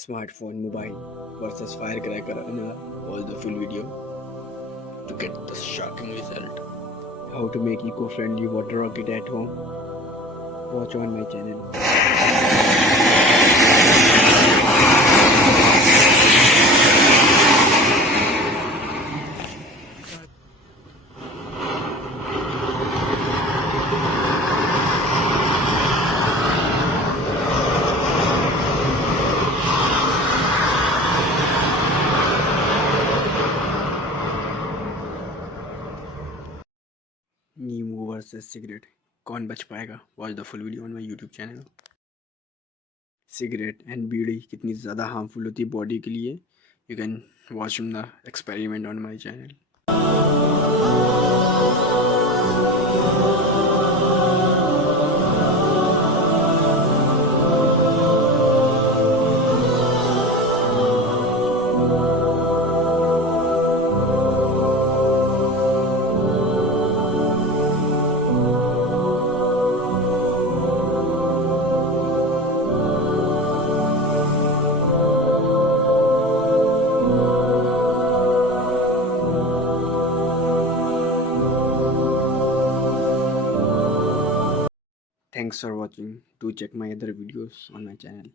Smartphone mobile versus Firecracker anar. Watch the full video to get the shocking result. How to make eco-friendly water rocket at home? Watch on my channel. नींबू versus सिगरेट, कौन बच पाएगा? Watch the full video on my YouTube channel. Cigarette and bidi कितनी ज़्यादा harmful होती है body के लिए, you can watch the experiment on my channel. Thanks for watching. Do check my other videos on my channel.